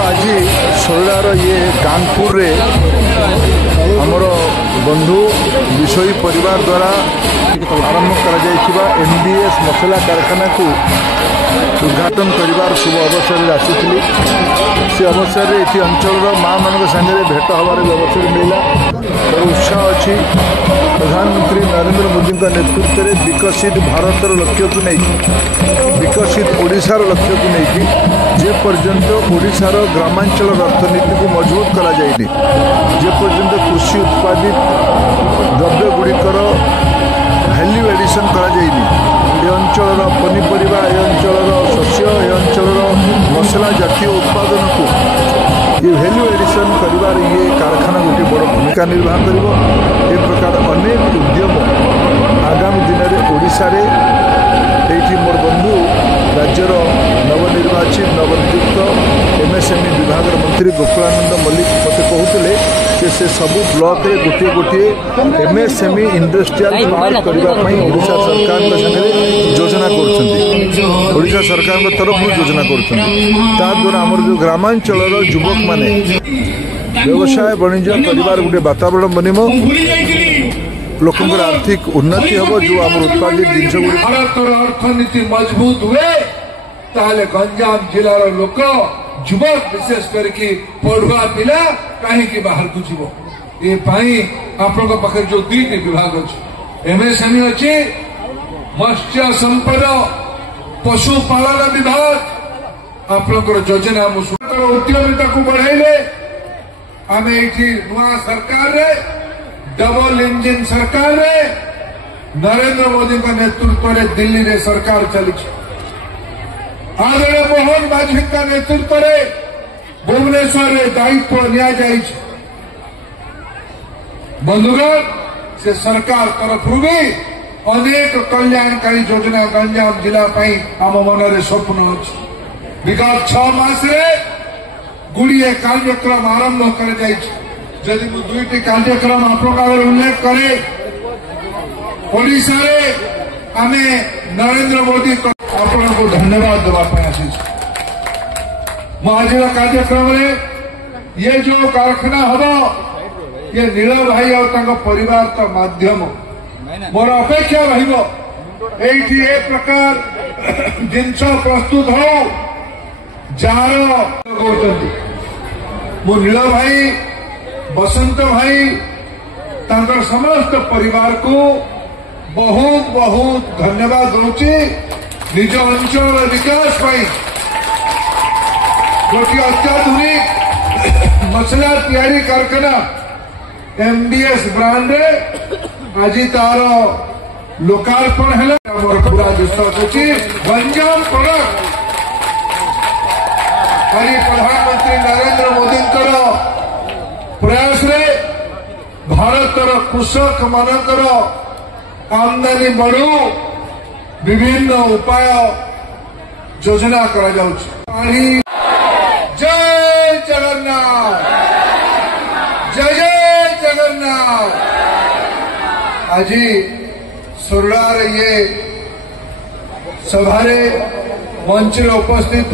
आज सोरडार ये कानपुर रे हमर बंधु विषयी परिवार द्वारा आरंभ कर एमबीएस मसला कारखाना को उद्घाटन कर शुभ अवसर आसी से अवसर ये अंचल माँ मान सागर भेट हबार अवसर मिला और उत्साह अच्छी प्रधानमंत्री नरेंद्र मोदी नेतृत्व में विकसित भारतर लक्ष्य को नहीं विकसित ओडिशार लक्ष्य को नहीं जे पर्यंत ओडिशार ग्रामांचल अर्थनीति को मजबूत करा जायनि जे पर्यंत कृषि उत्पादित द्रव्य गुड़िकर भैल्यू एडिशन करा जायनि ए अंचल पनीपरिया ए अंचल शस्य ए अंचल मसला जातीय उत्पादन को ये भैल्यू एडिशन कर ये कारखाना गोटे बड़ भूमिका निर्वाह कर प्रकार अनेक उद्यम आगामी दिन में ओडिशा रे मोर बंधु राज्यर नवनिर्वाचित नवनियुक्त एमएसएमई विभाग मंत्री गोकुलानंद मल्लिक मत कहते कि से सबू ब्लॉक रे गोटे गोटे एमएसएमई इंडस्ट्रियल पार्क करने ओडिशा सरकार योजना कर सरकार तरफ योजना कर आमर जो ग्रामांचल युवक माने व्यवसाय वाणिज्य कर गोटे वातावरण बनम लोकंर आर्थिक उन्नति हम जो आम उत्पादित जिन भारतर अर्थनीति मजबूत हुए ताले गंजाम जिलार लोक युवक विशेष करके पढ़ुआ पिला कहीं बाहर को जीव ये आपण पाखे जो दुईटी विभाग अच्छे एमएसएमई अच्छे मत्स्य संपद पशुपालन विभाग आपणकर योजना उद्यमिता को बढ़ाइले आम ये नुआ सरकार रे डबल इंजिन सरकार रे नरेंद्र मोदी का नेतृत्व में दिल्ली रे सरकार चली आदरणीय मोहन माझी का नेतृत्व में भुवनेश्वर रे दायित्व निया जाय बंधुगण से सरकार तरफ भी अनेक कल्याणकारी योजना गंजाम जिला आम मन स्वप्न अच्छे विगत 6 मास गुड़िए कार्यक्रम आरंभ कर जदि मु दुईटी कार्यक्रम आपका उल्लेख करे ओडिशा रे आमे नरेंद्र मोदी आपण को धन्यवाद देवाई आसी आज कार्यक्रम रे ये जो कारखाना हम ये नील भाई और परिवार का माध्यम मोर अपेक्षा रही प्रकार जिनस प्रस्तुत हो जार मु नील भाई बसंत भाई तांकर समस्त परिवार को बहुत बहुत धन्यवाद दूची निज अंचल विकास गोटे अत्याधुनिक मसला तैयारी कारखाना एमबीएस ब्रांड आज तार लोकार्पण है पूरा विश्वास अच्छी गंजाम प्रोडक्ट आज प्रधानमंत्री नरेंद्र मोदी प्रयास रे भारतर कृषक मानकर आमदानी बढ़ू विभिन्न उपाय योजना करा जय जगन्नाथ जय जय जगन्नाथ। आज सोरडार ये सभारे मंच उपस्थित